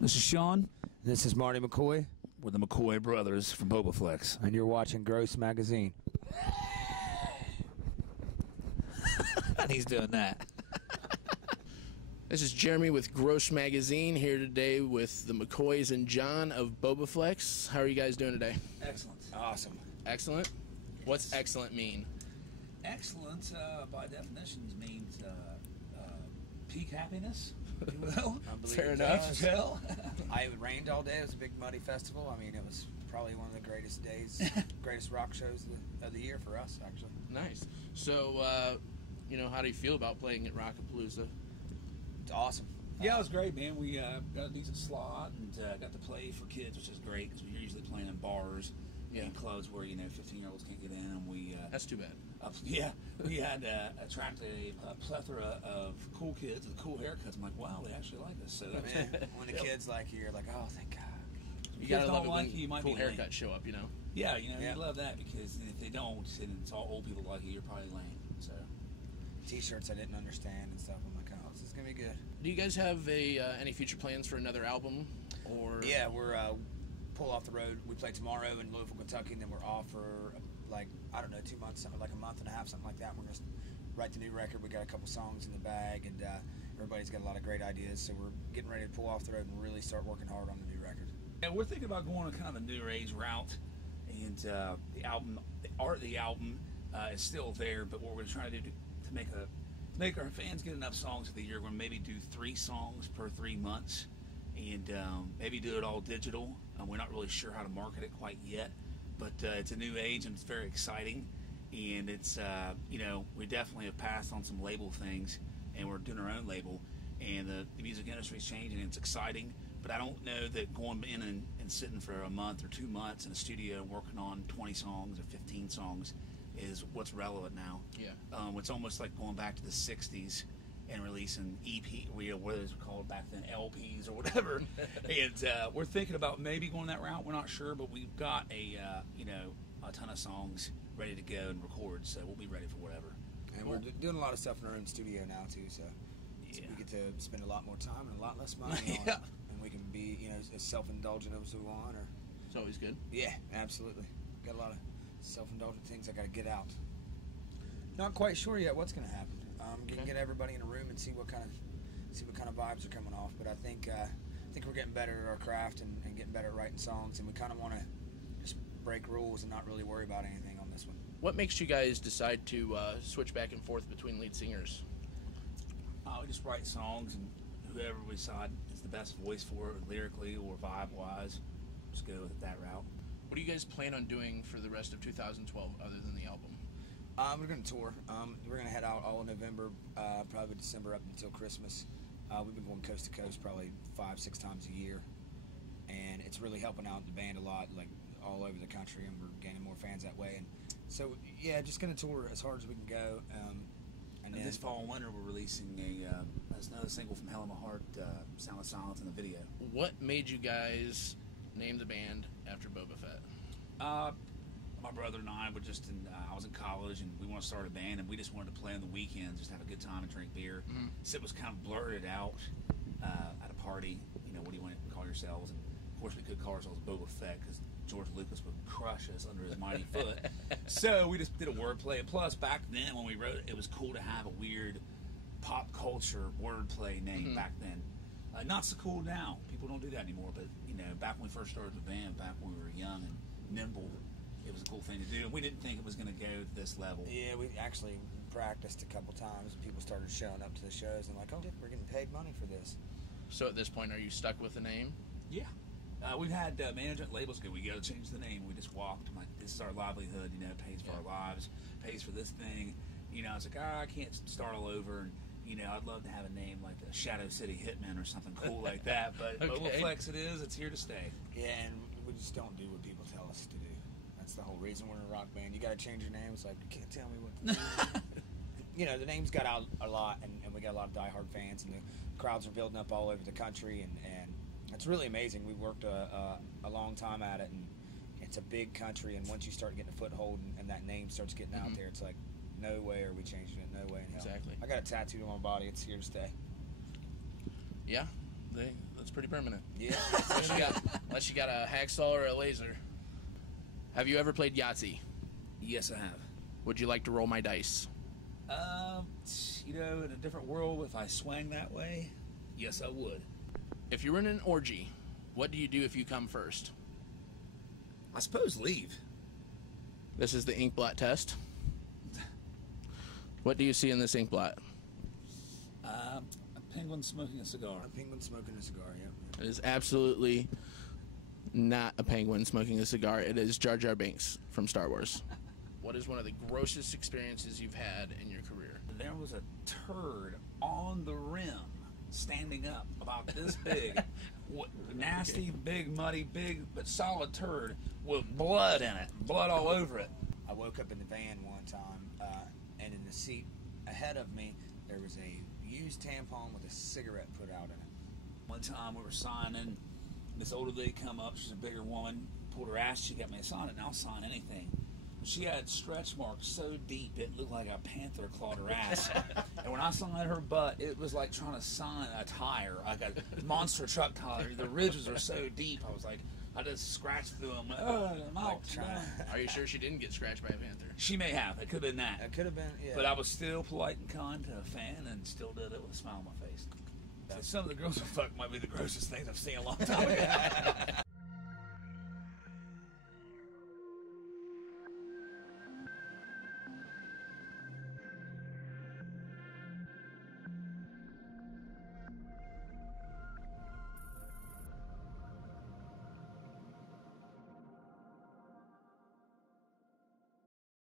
This is Sean. This is Marty McCoy. We're the McCoy brothers from Bobaflex. And you're watching Gross Magazine. And he's doing that. This is Jeremy with Gross Magazine, here today with the McCoys and John of Bobaflex. How are you guys doing today? Excellent. Awesome. Excellent? What's excellent mean? Excellent, by definitions, means peak happiness, if you will. Fair enough. It rained all day. It was a big muddy festival. I mean, it was probably one of the greatest days, greatest rock shows of the year for us, actually. Nice. So, how do you feel about playing at Rockapalooza? It's awesome. Yeah, it was great, man. We got a decent slot and got to play for kids, which is great because we're usually playing in bars and clubs where 15-year-olds can't get in, and we that's too bad. We had attracted a plethora of cool kids with cool haircuts. I'm like, wow, they actually like us. So when the kids like you, you're like, oh, thank God. You gotta love it like when you might cool be haircuts lame. show up, Yeah, you love that because if they don't, and it's all old people like you, you're probably lame. So. T-shirts I didn't understand and stuff. I'm like, oh, this is gonna be good. Do you guys have any future plans for another album? Or yeah, we're pull off the road. We play tomorrow in Louisville, Kentucky, and then we're off for 2 months, something like a month and a half, something like that. We're gonna write the new record. We got a couple songs in the bag, and everybody's got a lot of great ideas. So we're getting ready to pull off the road and really start working hard on the new record. Yeah, we're thinking about going on kind of a new age route, and the art of the album is still there. But what we're trying to do to make our fans get enough songs of the year, we're going to maybe do 3 songs per 3 months, and maybe do it all digital. We're not really sure how to market it quite yet, but it's a new age and it's very exciting. And it's we definitely have passed on some label things, and we're doing our own label. And the music industry is changing, and it's exciting. But I don't know that going in and sitting for a month or 2 months in a studio working on 20 songs or 15 songs is what's relevant now. Yeah. It's almost like going back to the 60s and releasing EP, what is it called back then, LPs or whatever. And we're thinking about maybe going that route. We're not sure, but we've got a ton of songs ready to go and record, so we'll be ready for whatever. And we're doing a lot of stuff in our own studio now too, so we get to spend a lot more time and a lot less money on it, and we can be as self-indulgent as we want. It's always good. Yeah, absolutely. Got a lot of self-indulgent things I got to get out. Not quite sure yet what's going to happen. Get everybody in a room and see what kind of vibes are coming off. But I think we're getting better at our craft and getting better at writing songs, and we kind of want to just break rules and not really worry about anything on this one. What makes you guys decide to switch back and forth between lead singers? We just write songs, and whoever we decide is the best voice for it, lyrically or vibe-wise, just go with that route. What do you guys plan on doing for the rest of 2012 other than the album? We're going to tour. We're going to head out all in November, probably December up until Christmas. We've been going coast to coast probably 5-6 times a year, and it's really helping out the band a lot, like all over the country, and we're gaining more fans that way. And so, yeah, just going to tour as hard as we can go. And then this fall and winter, we're releasing another single from Hell in My Heart, Sound of Silence, in the video. What made you guys name the band after Boba Fett? My brother and I were I was in college, and we want to start a band, and we just wanted to play on the weekends, just have a good time and drink beer. Mm-hmm. So it was kind of blurted out at a party, what do you want to call yourselves? And of course we could call ourselves Boba Fett because George Lucas would crush us under his mighty foot. So we just did a wordplay. And plus, back then when we wrote it, it was cool to have a weird pop culture wordplay name back then. Not so cool now. People don't do that anymore. But back when we first started the band, back when we were young and nimble, it was a cool thing to do. And we didn't think it was going to go to this level. Yeah, we actually practiced a couple times, and people started showing up to the shows and like, oh, we're getting paid money for this. So at this point, are you stuck with the name? Yeah. We've had management labels go, we got to change the name. We just walked. I'm like, this is our livelihood, it pays for our lives, pays for this thing. I was like, I can't start all over. And, I'd love to have a name like the Shadow City Hitman or something cool like that. But Bobaflex it's here to stay. Yeah, and we just don't do what people tell us to do. That's the whole reason we're in a rock band. You got to change your name. It's like, you can't tell me what to do. The name's got out a lot, and we got a lot of diehard fans, and the crowds are building up all over the country, and it's really amazing. We worked a long time at it, and it's a big country, and once you start getting a foothold and that name starts getting out there, it's like, no way are we changing it, no way in hell. Exactly. I got a tattoo on my body, it's here to stay. Yeah. That's pretty permanent. Yeah. Unless you got a hacksaw or a laser. Have you ever played Yahtzee? Yes, I have. Would you like to roll my dice? You know, in a different world, if I swang that way, yes, I would. If you're in an orgy, what do you do if you come first? I suppose leave. This is the ink blot test. What do you see in this ink blot? A penguin smoking a cigar. A penguin smoking a cigar, yeah. It is absolutely not a penguin smoking a cigar. It is Jar Jar Binks from Star Wars. What is one of the grossest experiences you've had in your career? There was a turd on the rim, standing up about this big. Nasty, big, muddy, big, but solid turd with blood in it. Blood all over it. I woke up in the van one time, and in the seat ahead of me, there was a used tampon with a cigarette put out in it. One time we were signing, this older lady come up, she's a bigger woman, pulled her ass, she got me to sign it, and I'll sign anything. She had stretch marks so deep it looked like a panther clawed her ass. And when I signed her butt, it was like trying to sign a tire, like a monster truck tire. The ridges are so deep, I was like, I just scratched through them. I'm out. Are you sure she didn't get scratched by a panther? She may have. It could have been that. It could have been, yeah. But I was still polite and kind to a fan and still did it with a smile on my face. Some of the girls who fuck might be the grossest things I've seen in a long time.